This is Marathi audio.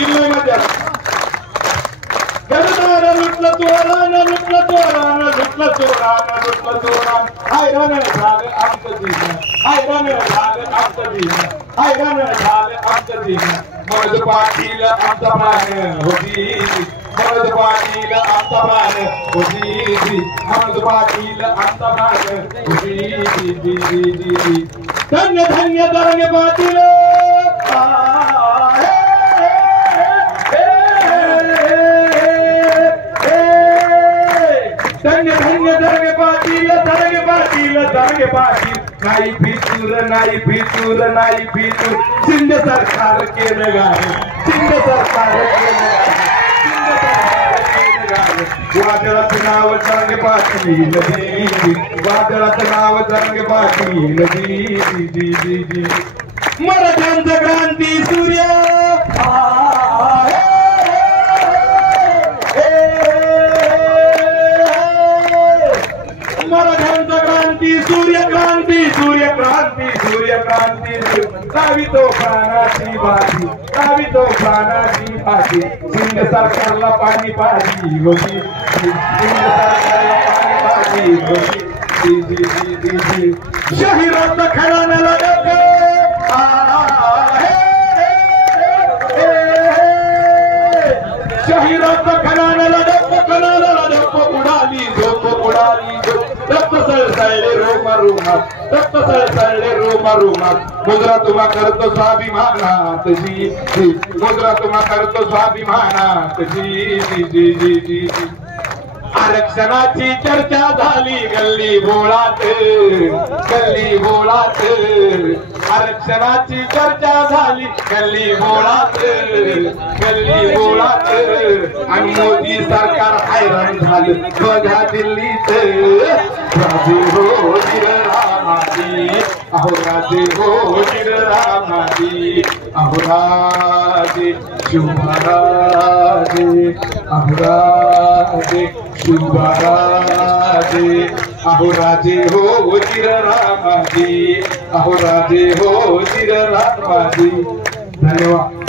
किल्ले मध्ये घरदार लुटलं चोरान लुटलं चोरान लुटलं चोरान लुटलं चोरान हैराण झालं आमचं जीवन हैराण झालं आमचं जीवन हैराण झालं आमचं जीवन मरद पाटील आमचा प्राण होती मरद पाटील आमचा प्राण होती मरद पाटील आमचा प्राण होती धन्य धन्य धन्य पाटील धन्य धन्य धन्य पाटील धन्य पाटील धन्य पाटील नाही फितूर नाही फितूर नाही फितूर शिंदे सरकार केलं गाणं शिंदे सरकार वादळाचं नाव धन्य पाटील वादळाचं नाव धन्य पाटील मराठ्यांचा क्रांती सूर्य मराठ्यांचा क्रांती सूर्यक्रांती सूर्यक्रांती सूर्यक्रांती लावी तो प्राणाची बाजी लावी तो प्राणाची बाजी शिंदे सरकारला पाणी पाहिजे होती शिंदे सरकारला पाणी पाहिजे होती शहिराचा खराण्याला शहिराचा खराण्याला उडाली झोप उडाली रक्त सळसळले रोमा रोमात रक्त सळसळले रोमा रोमात मुद्रा तुम्हा करतो स्वाभिमानात जी मुद्रा तुम्हा करतो स्वाभिमानात जी आरक्षणाची चर्चा झाली गल्ली बोळात गल्ली बोळात आरक्षणाची चर्चा झाली गल्ली बोळात गल्ली बोळात आणि मोदी सरकार हैराण झालं बघा दिल्लीत राजे हो रामाजी अहो राजे हो रामाजी अहो राजे शिवराजे अहो राजे शिवराजे अहो राजे हो रामाजी अहो राजे हो रामाजी धन्यवाद।